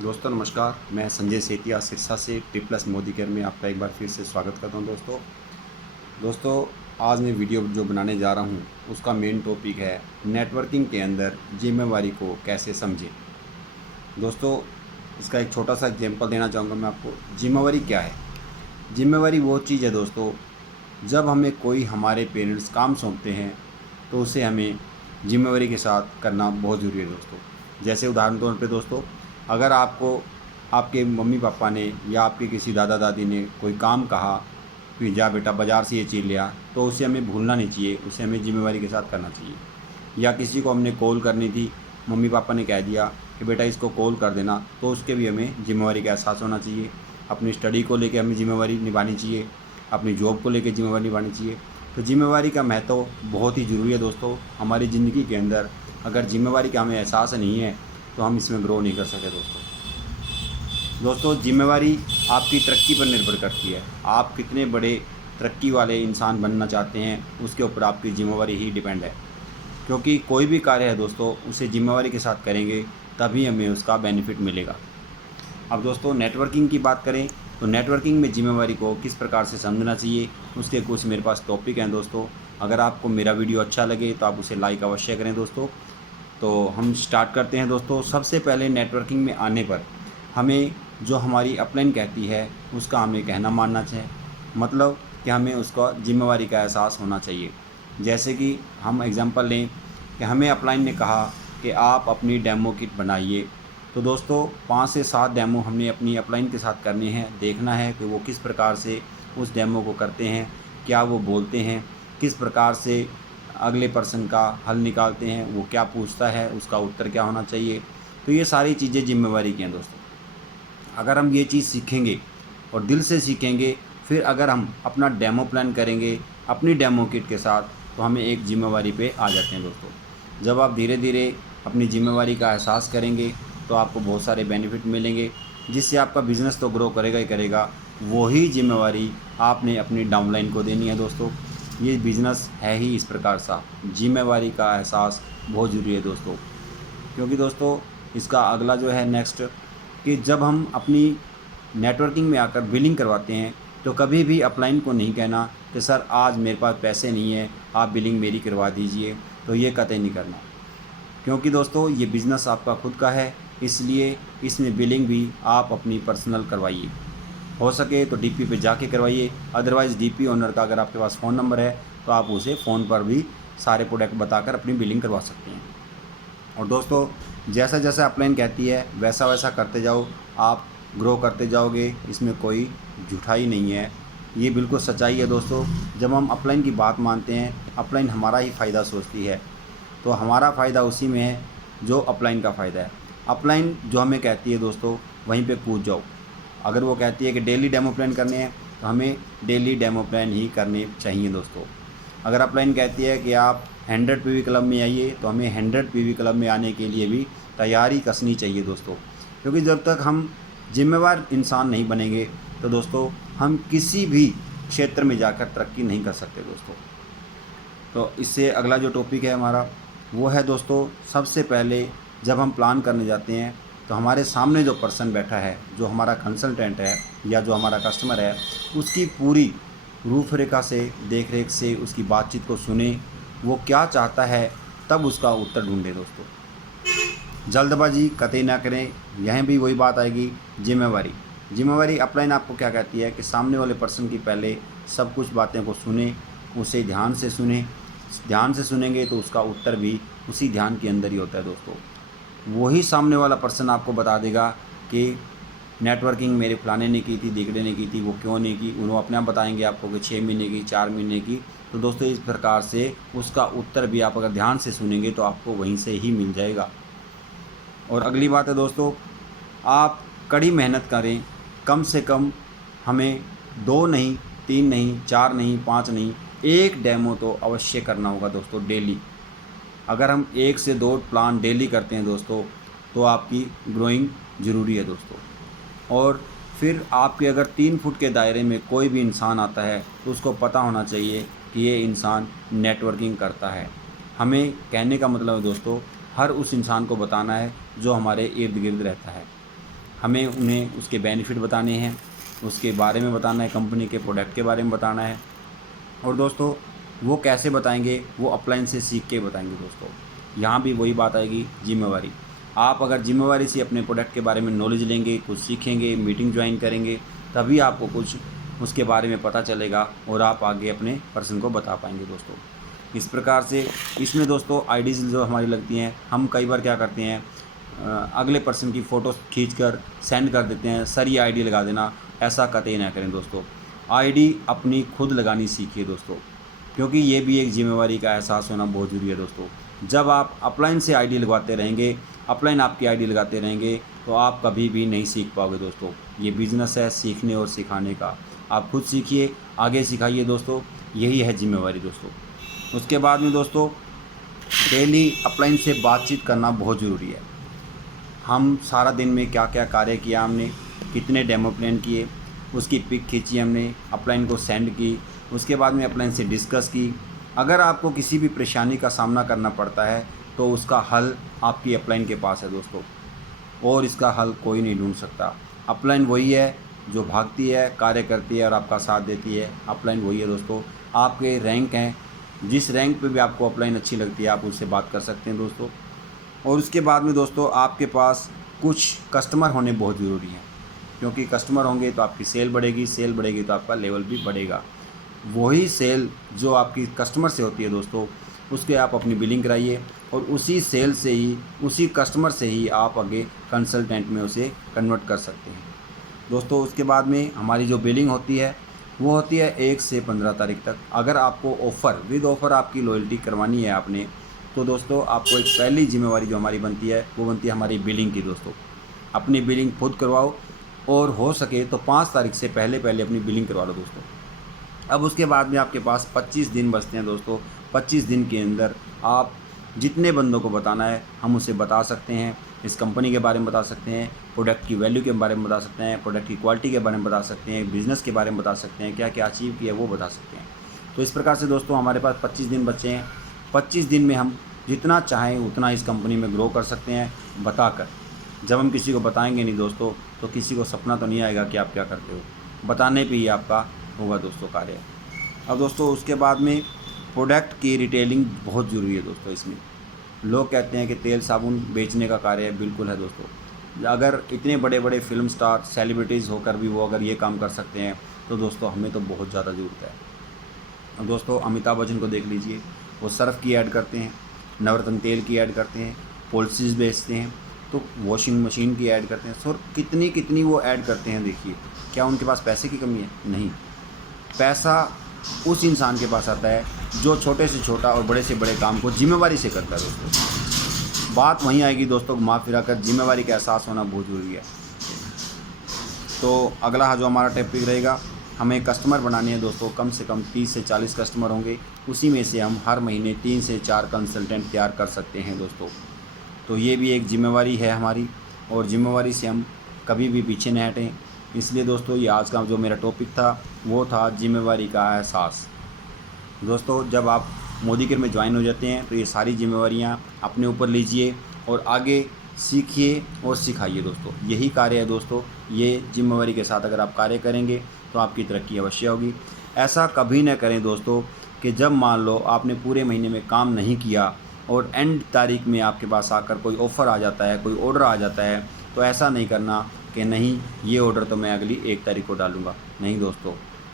दोस्तों नमस्कार, मैं संजय सेतिया सिरसा से ट्रिप्लस मोदी केयर में आपका एक बार फिर से स्वागत करता हूं। दोस्तों आज मैं वीडियो जो बनाने जा रहा हूं उसका मेन टॉपिक है नेटवर्किंग के अंदर जिम्मेवारी को कैसे समझें। दोस्तों इसका एक छोटा सा एग्जांपल देना चाहूँगा मैं आपको। जिम्मेवारी क्या है? जिम्मेवारी वो चीज़ है दोस्तों, जब हमें कोई हमारे पेरेंट्स काम सौंपते हैं तो उसे हमें जिम्मेवारी के साथ करना बहुत ज़रूरी है दोस्तों। जैसे उदाहरण तौर पे दोस्तों, अगर आपको आपके मम्मी पापा ने या आपके किसी दादा दादी ने कोई काम कहा कि जा बेटा बाज़ार से ये चीज़ ले आ, तो उसे हमें भूलना नहीं चाहिए, उसे हमें जिम्मेवारी के साथ करना चाहिए। या किसी को हमने कॉल करनी थी, मम्मी पापा ने कह दिया कि बेटा इसको कॉल कर देना, तो उसके भी हमें जिम्मेवारी का एहसास होना चाहिए। अपनी स्टडी को लेकर हमें जिम्मेवारी निभानी चाहिए, अपनी जॉब को लेकर जिम्मेवारी निभानी चाहिए। तो जिम्मेवारी का महत्व बहुत ही ज़रूरी है दोस्तों हमारी ज़िंदगी के अंदर। अगर जिम्मेवारी का हमें एहसास नहीं है तो हम इसमें ग्रो नहीं कर सकते दोस्तों। जिम्मेवारी आपकी तरक्की पर निर्भर करती है। आप कितने बड़े तरक्की वाले इंसान बनना चाहते हैं उसके ऊपर आपकी जिम्मेवारी ही डिपेंड है, क्योंकि कोई भी कार्य है दोस्तों उसे जिम्मेवारी के साथ करेंगे तभी हमें उसका बेनिफिट मिलेगा। अब दोस्तों नेटवर्किंग की बात करें तो नेटवर्किंग में जिम्मेवारी को किस प्रकार से समझना चाहिए उसके कुछ मेरे पास टॉपिक हैं दोस्तों। अगर आपको मेरा वीडियो अच्छा लगे तो आप उसे लाइक अवश्य करें दोस्तों। तो हम स्टार्ट करते हैं दोस्तों। सबसे पहले नेटवर्किंग में आने पर हमें जो हमारी अपलाइन कहती है उसका हमें कहना मानना चाहिए, मतलब कि हमें उसका जिम्मेवारी का एहसास होना चाहिए। जैसे कि हम एग्जांपल लें कि हमें अपलाइन ने कहा कि आप अपनी डेमो किट बनाइए, तो दोस्तों 5 से 7 डेमो हमने अपनी अपलाइन के साथ करने हैं। देखना है कि वो किस प्रकार से उस डेमो को करते हैं, क्या वो बोलते हैं, किस प्रकार से अगले पर्सन का हल निकालते हैं, वो क्या पूछता है उसका उत्तर क्या होना चाहिए। तो ये सारी चीज़ें जिम्मेवारी की हैं दोस्तों। अगर हम ये चीज़ सीखेंगे और दिल से सीखेंगे, फिर अगर हम अपना डेमो प्लान करेंगे अपनी डेमो किट के साथ, तो हमें एक जिम्मेवारी पे आ जाते हैं दोस्तों। जब आप धीरे धीरे अपनी जिम्मेवारी का एहसास करेंगे तो आपको बहुत सारे बेनिफिट मिलेंगे, जिससे आपका बिज़नेस तो ग्रो करेगा ही करेगा। वही जिम्मेवारी आपने अपनी डाउनलाइन को देनी है दोस्तों। ये बिज़नेस है ही इस प्रकार सा, जिम्मेवारी का एहसास बहुत ज़रूरी है दोस्तों। क्योंकि दोस्तों इसका अगला जो है नेक्स्ट, कि जब हम अपनी नेटवर्किंग में आकर बिलिंग करवाते हैं तो कभी भी अपलाइन को नहीं कहना कि सर आज मेरे पास पैसे नहीं है, आप बिलिंग मेरी करवा दीजिए। तो ये कतई नहीं करना, क्योंकि दोस्तों ये बिज़नेस आपका खुद का है, इसलिए इसमें बिलिंग भी आप अपनी पर्सनल करवाइए। हो सके तो डीपी पे जाके करवाइए, अदरवाइज़ डीपी ओनर का अगर आपके पास फ़ोन नंबर है तो आप उसे फ़ोन पर भी सारे प्रोडक्ट बताकर अपनी बिलिंग करवा सकते हैं। और दोस्तों जैसा जैसा अपलाइन कहती है वैसा वैसा करते जाओ, आप ग्रो करते जाओगे। इसमें कोई झूठाई नहीं है, ये बिल्कुल सच्चाई है दोस्तों। जब हम अपलाइन की बात मानते हैं, अपलाइन हमारा ही फ़ायदा सोचती है, तो हमारा फ़ायदा उसी में है जो अपलाइन का फ़ायदा है। अपलाइन जो हमें कहती है दोस्तों वहीं पे कूद जाओ। अगर वो कहती है कि डेली डेमो प्लान करने हैं तो हमें डेली डेमो प्लान ही करने चाहिए दोस्तों। अगर अपलाइन कहती है कि आप 100 पीवी क्लब में आइए, तो हमें 100 पीवी क्लब में आने के लिए भी तैयारी कसनी चाहिए दोस्तों। क्योंकि जब तक हम जिम्मेवार इंसान नहीं बनेंगे तो दोस्तों हम किसी भी क्षेत्र में जाकर तरक्की नहीं कर सकते दोस्तों। तो इससे अगला जो टॉपिक है हमारा वो है दोस्तों, सबसे पहले जब हम प्लान करने जाते हैं तो हमारे सामने जो पर्सन बैठा है, जो हमारा कंसल्टेंट है या जो हमारा कस्टमर है, उसकी पूरी रूपरेखा से, देख रेख से उसकी बातचीत को सुने, वो क्या चाहता है, तब उसका उत्तर ढूंढें दोस्तों। जल्दबाजी कतई ना करें। यहीं भी वही बात आएगी, जिम्मेवारी। जिम्मेवारी अपलाइन आपको क्या कहती है कि सामने वाले पर्सन की पहले सब कुछ बातें को सुने, उसे ध्यान से सुने। ध्यान से सुनेंगे तो उसका उत्तर भी उसी ध्यान के अंदर ही होता है दोस्तों। वही सामने वाला पर्सन आपको बता देगा कि नेटवर्किंग मेरे फलाने ने की थी, दिगड़े ने की थी, वो क्यों नहीं की। उन्होंने अपने आप बताएंगे आपको कि 6 महीने की, 4 महीने की। तो दोस्तों इस प्रकार से उसका उत्तर भी आप अगर ध्यान से सुनेंगे तो आपको वहीं से ही मिल जाएगा। और अगली बात है दोस्तों, आप कड़ी मेहनत करें। कम से कम हमें 2 नहीं, 3 नहीं, 4 नहीं, 5 नहीं, 1 डेमो तो अवश्य करना होगा दोस्तों डेली। अगर हम 1 से 2 प्लान डेली करते हैं दोस्तों तो आपकी ग्रोइंग ज़रूरी है दोस्तों। और फिर आपके अगर 3 फुट के दायरे में कोई भी इंसान आता है तो उसको पता होना चाहिए कि ये इंसान नेटवर्किंग करता है। हमें कहने का मतलब है दोस्तों, हर उस इंसान को बताना है जो हमारे इर्द गिर्द रहता है। हमें उन्हें उसके बेनिफिट बताने हैं, उसके बारे में बताना है, कंपनी के प्रोडक्ट के बारे में बताना है। और दोस्तों वो कैसे बताएंगे, वो अपलाइन से सीख के बताएंगे दोस्तों। यहाँ भी वही बात आएगी, जिम्मेवारी। आप अगर जिम्मेवारी से अपने प्रोडक्ट के बारे में नॉलेज लेंगे, कुछ सीखेंगे, मीटिंग ज्वाइन करेंगे, तभी आपको कुछ उसके बारे में पता चलेगा और आप आगे अपने पर्सन को बता पाएंगे दोस्तों। इस प्रकार से इसमें दोस्तों आईडीज़ जो हमारी लगती हैं, हम कई बार क्या करते हैं, अगले पर्सन की फ़ोटो खींचकर सेंड कर देते हैं, सर ये आईडी लगा देना। ऐसा कतई ना करें दोस्तों। आईडी अपनी खुद लगानी सीखिए दोस्तों, क्योंकि ये भी एक जिम्मेवारी का एहसास होना बहुत ज़रूरी है दोस्तों। जब आप अपलाइन से आईडी लगवाते रहेंगे, अपलाइन आपकी आईडी लगाते रहेंगे, तो आप कभी भी नहीं सीख पाओगे दोस्तों। ये बिज़नेस है सीखने और सिखाने का। आप खुद सीखिए, आगे सिखाइए दोस्तों, यही है जिम्मेवारी दोस्तों। उसके बाद में दोस्तों डेली अपलाइन से बातचीत करना बहुत ज़रूरी है। हम सारा दिन में क्या क्या कार्य किया हमने, कितने डेमो प्लान किए, उसकी पिक खींची हमने, अपलाइन को सेंड की, उसके बाद में अपलाइन से डिस्कस की। अगर आपको किसी भी परेशानी का सामना करना पड़ता है तो उसका हल आपकी अपलाइन के पास है दोस्तों, और इसका हल कोई नहीं ढूंढ सकता। अपलाइन वही है जो भागती है, कार्य करती है और आपका साथ देती है। अपलाइन वही है दोस्तों। आपके रैंक हैं, जिस रैंक पे भी आपको अपलाइन अच्छी लगती है आप उससे बात कर सकते हैं दोस्तों। और उसके बाद में दोस्तों आपके पास कुछ कस्टमर होने बहुत ज़रूरी हैं, क्योंकि कस्टमर होंगे तो आपकी सेल बढ़ेगी, सेल बढ़ेगी तो आपका लेवल भी बढ़ेगा। वही सेल जो आपकी कस्टमर से होती है दोस्तों, उसके आप अपनी बिलिंग कराइए और उसी सेल से ही, उसी कस्टमर से ही आप आगे कंसल्टेंट में उसे कन्वर्ट कर सकते हैं दोस्तों। उसके बाद में हमारी जो बिलिंग होती है वो होती है 1 से 15 तारीख तक। अगर आपको ऑफ़र विद ऑफ़र आपकी लॉयल्टी करवानी है आपने, तो दोस्तों आपको एक पहली जिम्मेवारी जो हमारी बनती है वो बनती है हमारी बिलिंग की दोस्तों। अपनी बिलिंग खुद करवाओ और हो सके तो 5 तारीख से पहले पहले अपनी बिलिंग करवा लो दोस्तों। अब उसके बाद में आपके पास 25 दिन बचते हैं दोस्तों। 25 दिन के अंदर आप जितने बंदों को बताना है हम उसे बता सकते हैं। इस कंपनी के बारे में बता सकते हैं, प्रोडक्ट की वैल्यू के बारे में बता सकते हैं, प्रोडक्ट की क्वालिटी के बारे में बता सकते हैं, बिज़नेस के बारे में बता सकते हैं, क्या क्या अचीव किया वो बता सकते हैं। तो इस प्रकार से दोस्तों हमारे पास 25 दिन बचे हैं। 25 दिन में हम जितना चाहें उतना इस कंपनी में ग्रो कर सकते हैं बताकर। जब हम किसी को बताएंगे नहीं दोस्तों तो किसी को सपना तो नहीं आएगा कि आप क्या करते हो, बताने पे ही आपका होगा दोस्तों कार्य। अब दोस्तों उसके बाद में प्रोडक्ट की रिटेलिंग बहुत ज़रूरी है दोस्तों। इसमें लोग कहते हैं कि तेल साबुन बेचने का कार्य है, बिल्कुल है दोस्तों। अगर इतने बड़े बड़े फिल्म स्टार सेलिब्रिटीज़ होकर भी वो अगर ये काम कर सकते हैं तो दोस्तों हमें तो बहुत ज़्यादा ज़रूरत है। अब दोस्तों अमिताभ बच्चन को देख लीजिए, वो सर्फ़ की ऐड करते हैं, नवरत्न तेल की ऐड करते हैं, पॉलिसीज़ बेचते हैं, तो वॉशिंग मशीन की ऐड करते हैं। सर कितनी कितनी वो ऐड करते हैं। देखिए क्या उनके पास पैसे की कमी है? नहीं, पैसा उस इंसान के पास आता है जो छोटे से छोटा और बड़े से बड़े काम को जिम्मेवारी से करता है दोस्तों। बात वहीं आएगी दोस्तों, घुमा फिरा कर जिम्मेवारी का एहसास होना बहुत ज़रूरी है। तो अगला जो हमारा टॉपिक रहेगा, हमें कस्टमर बनाने हैं दोस्तों। कम से कम 30 से 40 कस्टमर होंगे, उसी में से हम हर महीने 3 से 4 कंसल्टेंट तैयार कर सकते हैं दोस्तों। तो ये भी एक जिम्मेवारी है हमारी, और जिम्मेवारी से हम कभी भी पीछे नहीं हटें। इसलिए दोस्तों ये आज का जो मेरा टॉपिक था वो था जिम्मेवारी का एहसास। दोस्तों जब आप मोदी केयर में ज्वाइन हो जाते हैं तो ये सारी जिम्मेवारियाँ अपने ऊपर लीजिए और आगे सीखिए और सिखाइए दोस्तों। यही कार्य है दोस्तों। ये जिम्मेवारी के साथ अगर आप कार्य करेंगे तो आपकी तरक्की अवश्य होगी। ऐसा कभी न करें दोस्तों कि जब मान लो आपने पूरे महीने में काम नहीं किया और एंड तारीख में आपके पास आकर कोई ऑफ़र आ जाता है, कोई ऑर्डर आ जाता है, तो ऐसा नहीं करना कि नहीं ये ऑर्डर तो मैं अगली 1 तारीख को डालूँगा। नहीं दोस्तों,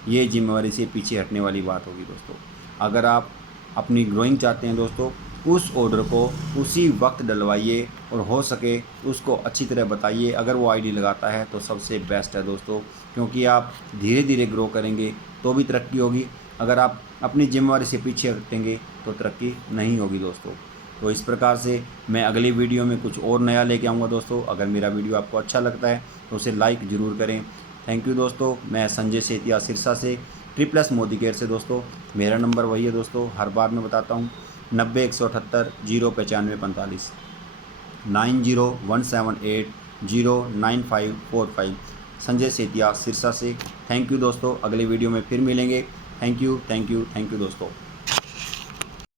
ये जिम्मेवारी से पीछे हटने वाली बात होगी दोस्तों। अगर आप अपनी ग्रोइंग चाहते हैं दोस्तों, उस ऑर्डर को उसी वक्त डलवाइए और हो सके उसको अच्छी तरह बताइए। अगर वो आईडी लगाता है तो सबसे बेस्ट है दोस्तों, क्योंकि आप धीरे धीरे ग्रो करेंगे तो भी तरक्की होगी। अगर आप अपनी जिम्मेवारी से पीछे हटेंगे तो तरक्की नहीं होगी दोस्तों। तो इस प्रकार से मैं अगली वीडियो में कुछ और नया लेके आऊँगा दोस्तों। अगर मेरा वीडियो आपको अच्छा लगता है तो उसे लाइक ज़रूर करें। थैंक यू दोस्तों। मैं संजय सेतिया सिरसा से, ट्रिप्लस मोदी केयर से दोस्तों। मेरा नंबर वही है दोस्तों, हर बार मैं बताता हूँ, 90 178 095 45 9017809545 संजय सेतिया सिरसा से। थैंक यू दोस्तों। अगले वीडियो में फिर मिलेंगे। थैंक यू दोस्तों।